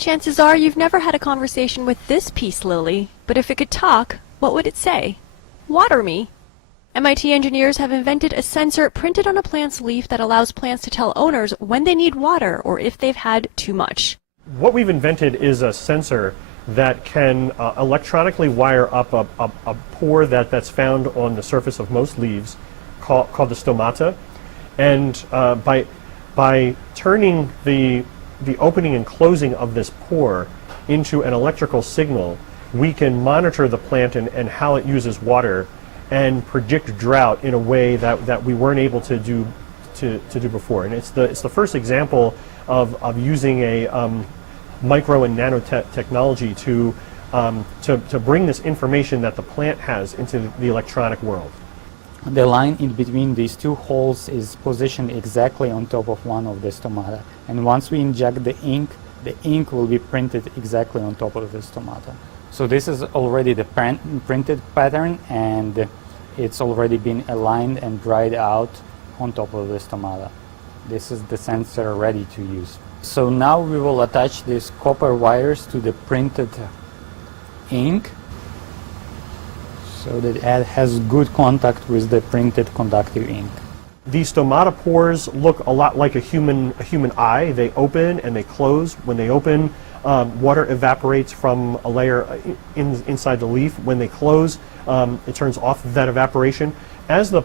Chances are you've never had a conversation with this peace lily, but if it could talk, what would it say? Water me. MIT engineers have invented a sensor printed on a plant's leaf that allows plants to tell owners when they need water or if they've had too much. What we've invented is a sensor that can electronically wire up a pore that's found on the surface of most leaves called the stomata. And by turning the opening and closing of this pore into an electrical signal, we can monitor the plant and how it uses water and predict drought in a way that we weren't able to do before. And it's the first example of using a micro and nanotechnology to bring this information that the plant has into the electronic world. The line in between these two holes is positioned exactly on top of one of the stomata. And once we inject the ink will be printed exactly on top of the stomata. So this is already the printed pattern, and it's already been aligned and dried out on top of the stomata. This is the sensor ready to use. So now we will attach these copper wires to the printed ink so that it has good contact with the printed conductive ink. These stomata pores look a lot like a human eye. They open and they close. When they open, water evaporates from a layer inside the leaf. When they close, it turns off that evaporation. As the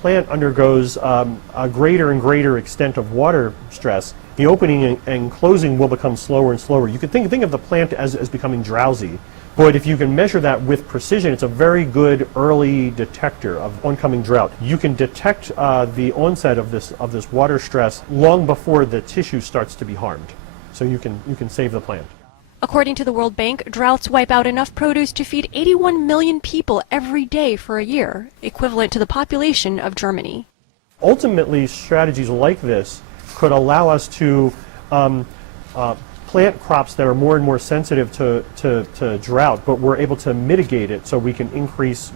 plant undergoes a greater and greater extent of water stress, the opening and closing will become slower and slower. You could think of the plant as becoming drowsy. But if you can measure that with precision, it's a very good early detector of oncoming drought. You can detect the onset of this water stress long before the tissue starts to be harmed. So you can save the plant. According to the World Bank, droughts wipe out enough produce to feed 81 million people every day for a year, equivalent to the population of Germany. Ultimately, strategies like this could allow us to plant crops that are more and more sensitive to drought, but we're able to mitigate it so we can increase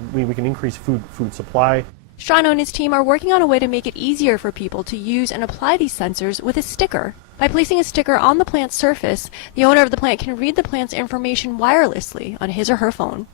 food supply. Strano and his team are working on a way to make it easier for people to use and apply these sensors with a sticker. By placing a sticker on the plant's surface, the owner of the plant can read the plant's information wirelessly on his or her phone.